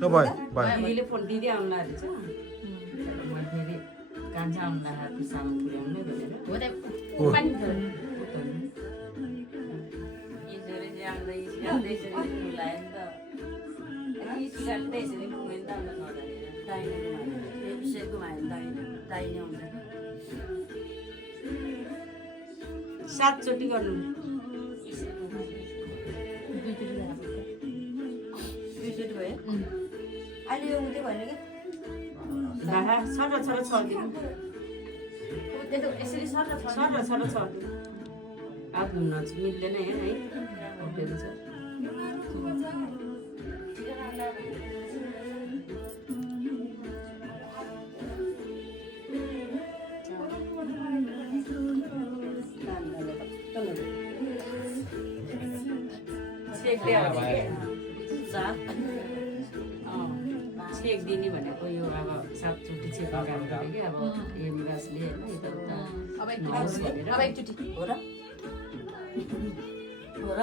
ल भयो भयो दिदीले फोन दिदी आउनु लाग्छ म फेरि कान्छा आउनु लाग्यो सामान पुर्याउनु भनेर हो त ओ पानी यसरी जाँदै जाँदै यसरी फुलायो नि त यसरी यसरी घुम्यो नि त अन्त नजानेर दाहिने घुमायो यसरी घुमायो दाहिने दाहिने हुन्छ 7 चोटि गर्नु दुईचोटि भयो अहिले यो उठ्यो भने कि सर सर छरिदिनु यसरी सर सर सर छरिदिनु अब घुम्न मिल्दैन हेर्न है उठेको छ चेक दिने भनेको यो अब 7 चोटि चेक लगाएको कि अब युनिभर्सले होइन यता अब एकचोटि हो र हो र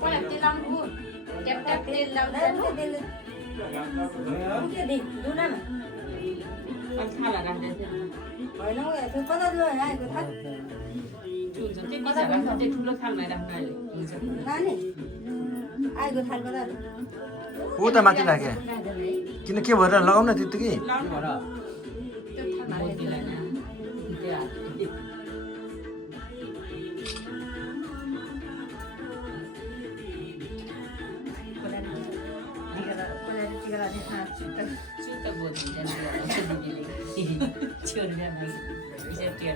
पहिला तेल लाउनु ट्याप ट्याप तेल लाउनु थाला राख्दै त्यो ठुलो थालमा राख्नु अहिले ऊ त माथि राखे किन के भएर लगाउन त्यतिकै Chuta botin dan dia bisa dia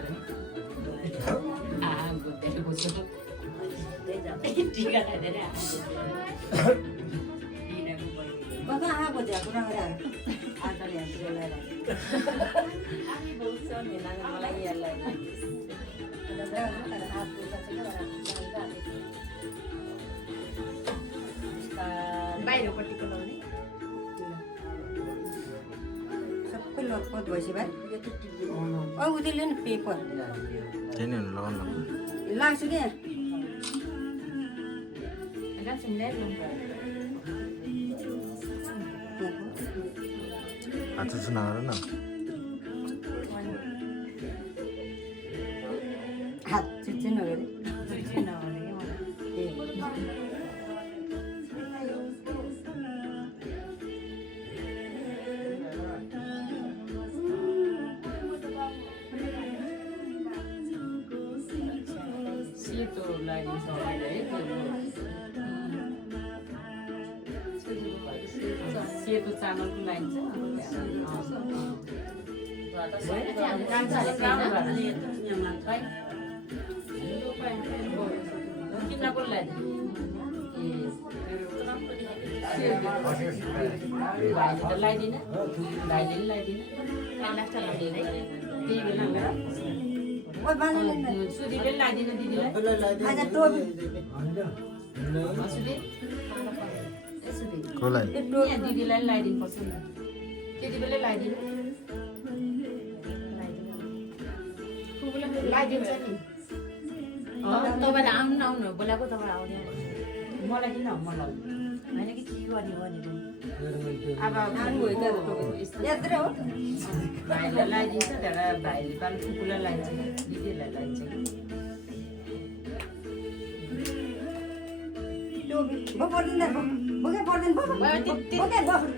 gote boso tiga ada dah Baka ako dia kurang ada. ada yang terlalu ani boso ni nang malai ya lah बाहिरपट्टिको लाउने सबै लटपट भएपछि भाइ उसले नि पेपर त्यही नै लगाउनु लाग्छ क्या हात सुनाएर न हात चिच्चे नगरे सेतो लागिन्छ सेतो चामलको लाइन किन्नको लाइन भाइले त लगाइदिन भाइले पनि लगाइदिन त्यही बेला सुधीले लगाइदिन दिदीलाई कसलाई यहाँ दिदीलाई लगाइदिनु पर्छ नि त्यति बेलै लगाइदिनु लगाइदिन्छ नि तपाईँलाई आउनु आउनु बोलाएको तपाईँ आउने मलाई किन मलाई होइन कि के गर्ने भनेर अब यत्रो हो भाइलाई लगाइदिन्छ त्यहाँबाट भाइले पालु फुपूलाई लगाइन्छ दिदीलाई लगाइन्छ त्यो पर्दैन बोके पर्दैन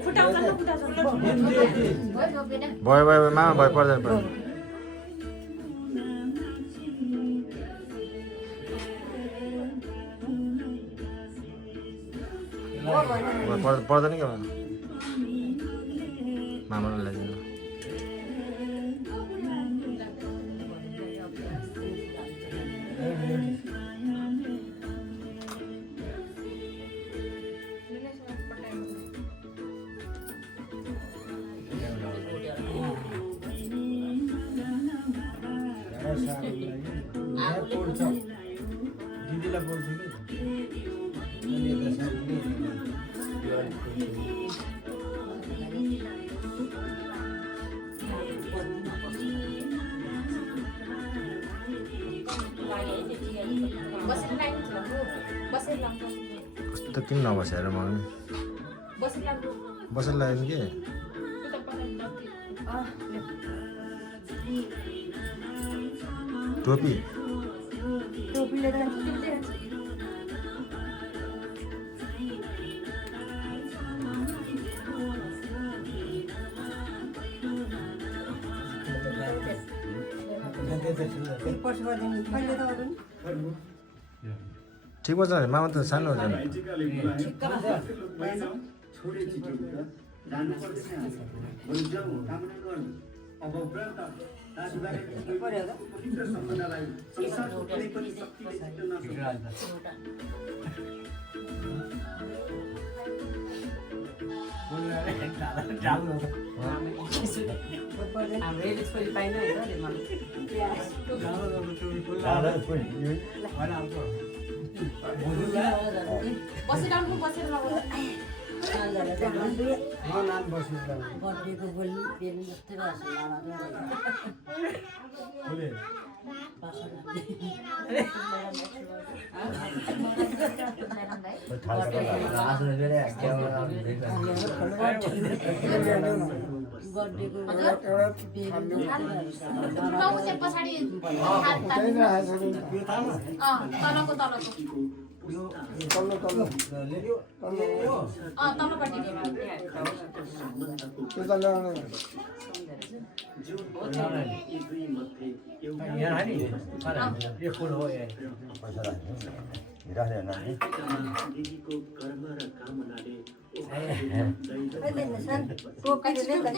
फुटाउँछ भयो भयो मामा भयो पर्दैन पर्दैन पर्दैन क्या मामालाई ल्याइदिनु दिदीलाई बोल्छु कि बसेर लानु बसेर लानु कस्तो त किन नबसेर मम्मी बसेर लानु बसेर लाग्यो कि टोपी टोपीले त पर्छ गर्दैन कहिले त अरू ठिक पर्छ नि मामा त सानो हो हामीले छोरी पाइन होइन बसेर लानु बसेर लानु बर्थडेको बोली बेलुन जस्तै पछाडि तलको तल्लोपट्टि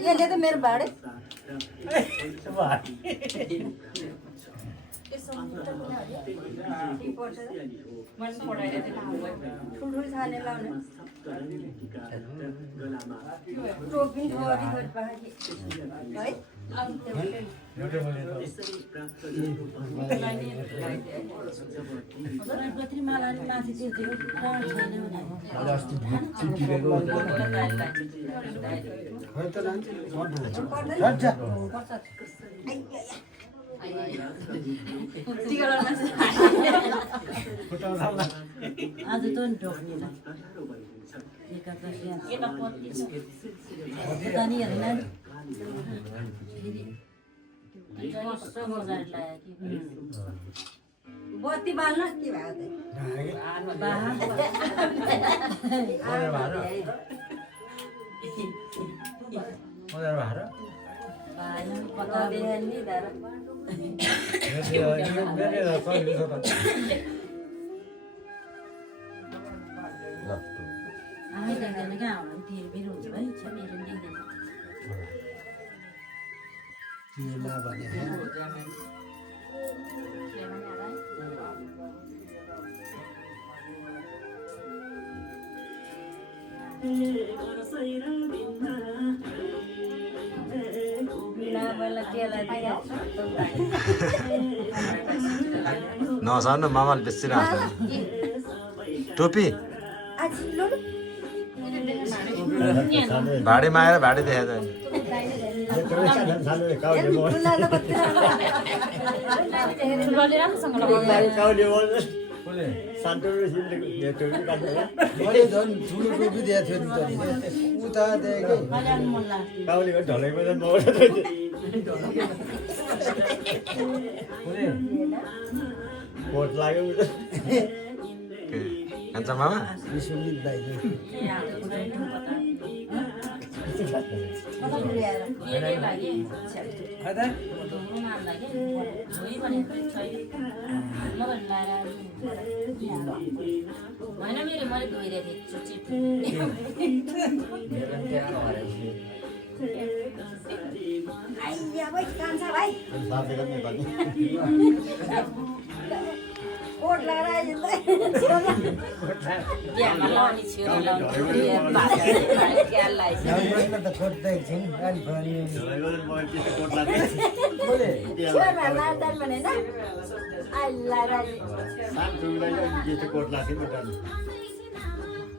यसले त मेरो भाडे ठुल्ठुलो छाने लाउने टोपी थोरी थोरी पाखी है आज त नि ढोक्ने बत्ती बाल्न के भएको नसाउनु मामाले बेचिरहेको टोपी भाडे मागेर भाडे देखाएको ठुलो टोपी दिएको थियो नि उता कोट लाग्यो खान्छ मामा होइन मेरो मैले धोइरहेको थिएँ कोट लगाएर बिहामा लाउने छिरो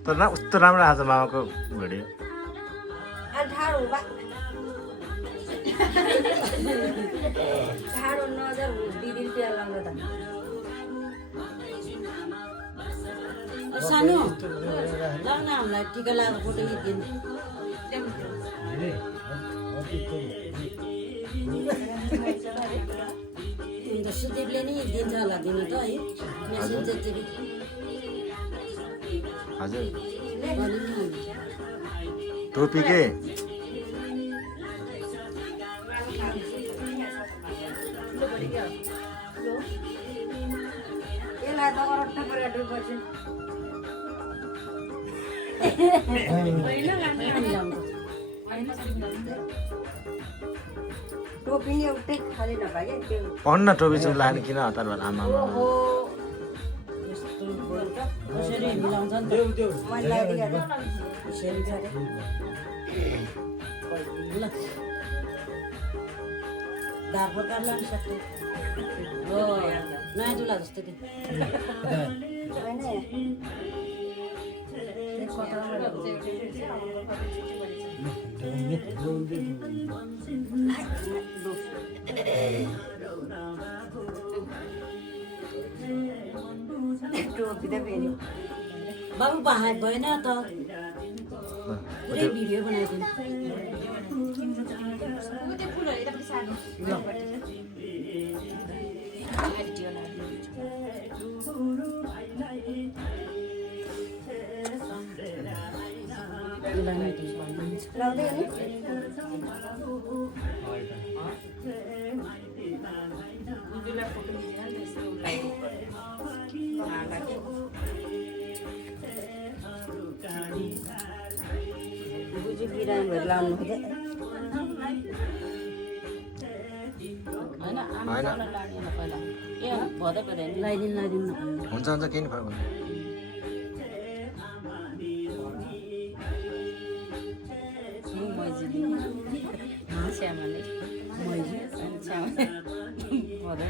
तर उस्तो राम्रो आएको छ मामाको भिडियो ठाडो नजर दिदी त्यहाँ लगाउँदा सानो ल न हामीलाई टिका लगाएको फोटो दिनु अन्त सुदीपले नि दिन्छ होला दिनु त है मेसिन चाहिँ हजुर भने नि टोपी के यसलाई त अरट्टा परेर डुब्छ टोपी नि एउटै खालि नपाए त्यो पढ्न टोपी चाहिँ लाने किन हतार भएर आमा ओहो यस्तो बोल्छ कसरी मिलाउँछ नि देऊ देऊ मैले लगाइदिएको ल धार प्रकार लानु सक्छ हो नयाँ दुला जस्तो कि होइन टोपी त फेरि बाबु बाहेक भएन त पुरै भिडियो बनाएको त्यो फुलहरू यतापट्टि सार्नु लाउँदै नि बुझी बिरामीहरू लाउनु हुँदै होइन आमालाई लाने होला पहिला ए भदै पऱ्यो लगाइदिनु हुन्छ हुन्छ केही नि फरक पर्दैन। श्यामाले श्यामा भदै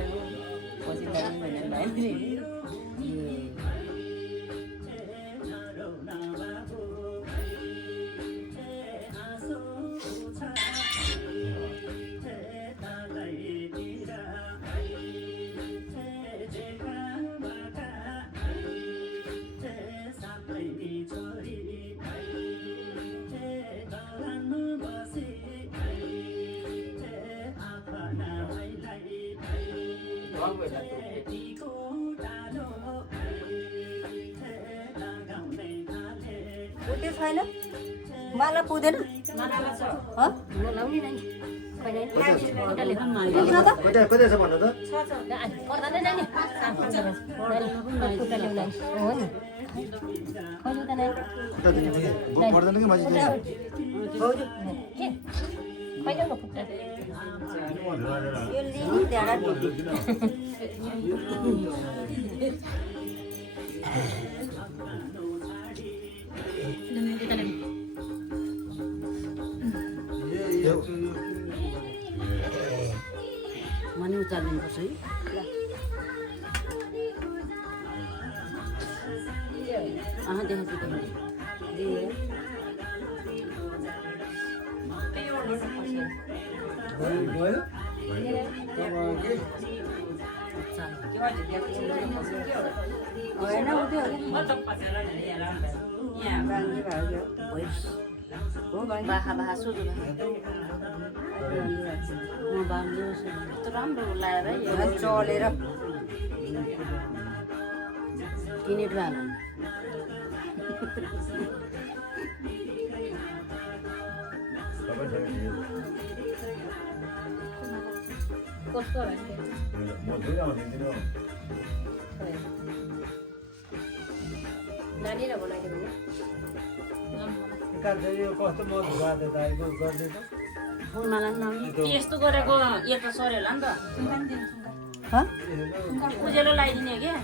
पछि लाग्नु भनेर लगाइदिनु उठ्यो छैन माला पुग्दैन कति छ भन्नु त बुक पर्दैन कि मैले यो लिने ढाडा टोपी मनी उचालिनुपर्छ है अहाँ देखाएको गयो होइन उठ्यो बाङ्गी भयो हो बाङ्गी बाखा बाखा सोध्नु म बाङ्लो यस्तो राम्रो लाएर यो चलेर किनेर हाल्नु कस्तो नानीलाई बनाइदियो भने कस्तो मत भयो त दाइको गर्ने त फुलमाला लाउने यस्तो गरेको यो त सऱ्यो होला नि त उजेलो लगाइदिने क्या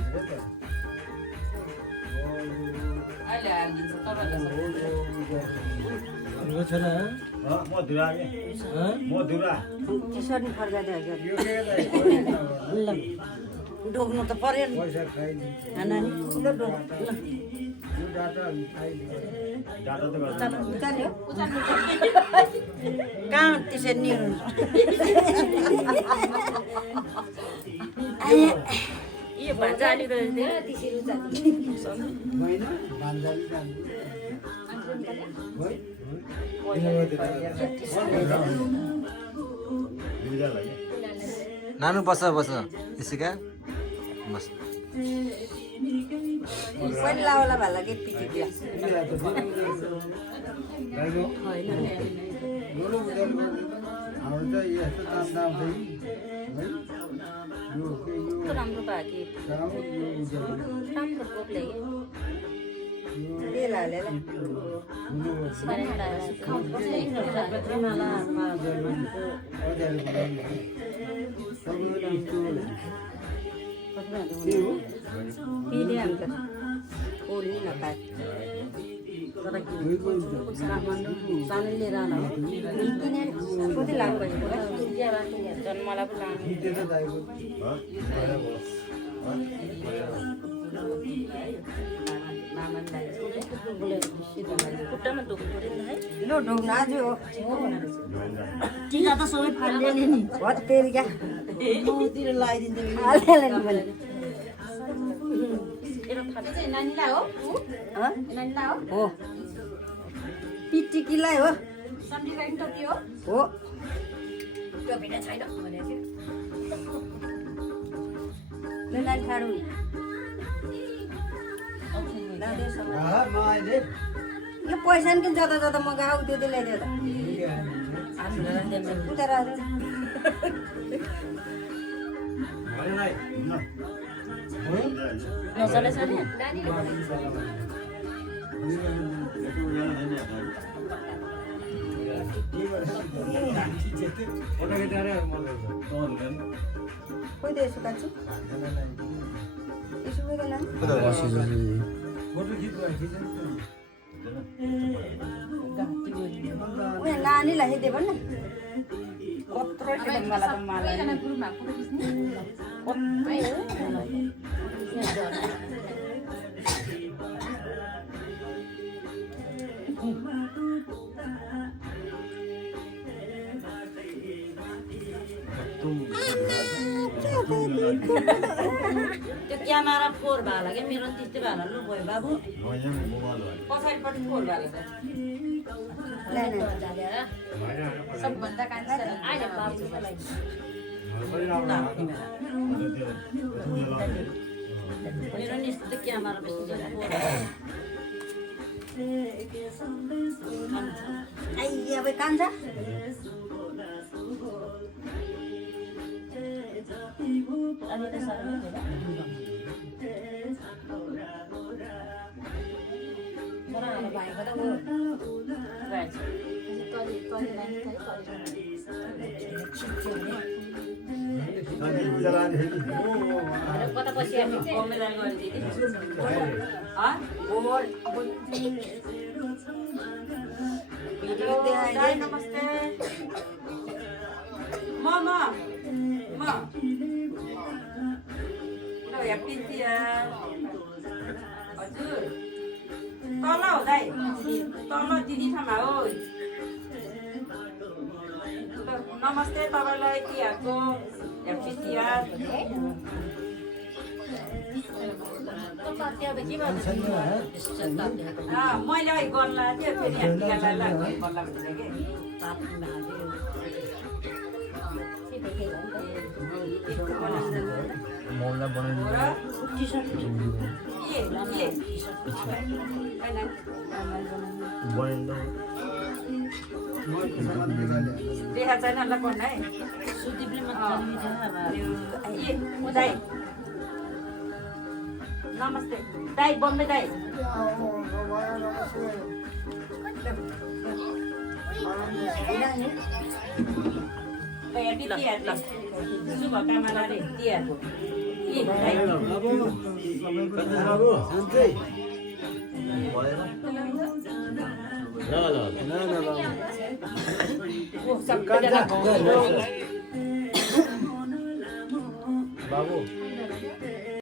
अहिले हालिदिन्छ यो छोरा टिसर्ट नि फर्काइदियो ल डोक्नु त पर्यो नि पैसा खाइदिन्छ नानी ठुलो डोक ल यो डाटा उचाल्यो कहाँ त्यसरी नि यो भान्जा अलि होइन बान्जाली नानु बस बस इसिका बस पहिला वाला भाला के पिटी हाम्रो त यस्तो दाम चाहिँ है यो के यो राम्रो भयो कि राम्रो राम्रो कोपले तेल हालेर पिले अन्त ओल्ने नपाए कति लाग्छ जन्मलाई पो खुट्टामा दुख्नु पऱ्यो नि है लो ढोग्न आज हो टिका त सबै फाल्ने नि हत्तेरी क्या मतिर लगाइदिन्छ हालेर नि मैले नानीलाई हो हँ? नानीलाई हो हो पिटिकीलाई हो सम्झिरहेको टोपी हो हो टोपी नै छैन भनेको ल नानी ठाडो हुने अहिले यो पैसा नि किन जता जता म गएको त्यो त्यो ल्याइदियो त उता राख्यो नचले छ नि खोइ त यसो काट्छु यसो खोइ त नानी उयो नानीलाई हेर्दै भन् न कत्रो खेल मलाई त मलाई सबैजना ग्रुपमा फोटो खिच्ने त्यो क्यामेरा फोर भाला क्या मेरो त्यस्तै भाला लु भयो बाबु पछाडिपट्टि फोर भाला छ सबभन्दा कान्छ अहिले बाबु मेरो नि यस्तो क्यामेरा बेसी आई अब कान्छ अनि त साह्रो भएको त हो कता पछि कमेरा गरिदिए नमस्ते म ह्याप्पी तिहार हजुर तल हो दाइ तल दिदी ठाउँमा हो नमस्ते तपाईँलाई तिहारको ह्याप्पी तिहार मैले अहिले गर्ला थियो फेरि ह्याप्पी गर्ला भनेर मौला बनाउनु देखा छैन ल पढ्न है दाइ नमस्ते दाइ बम्बे दाइ शुभकामना रे तिहारको बाबु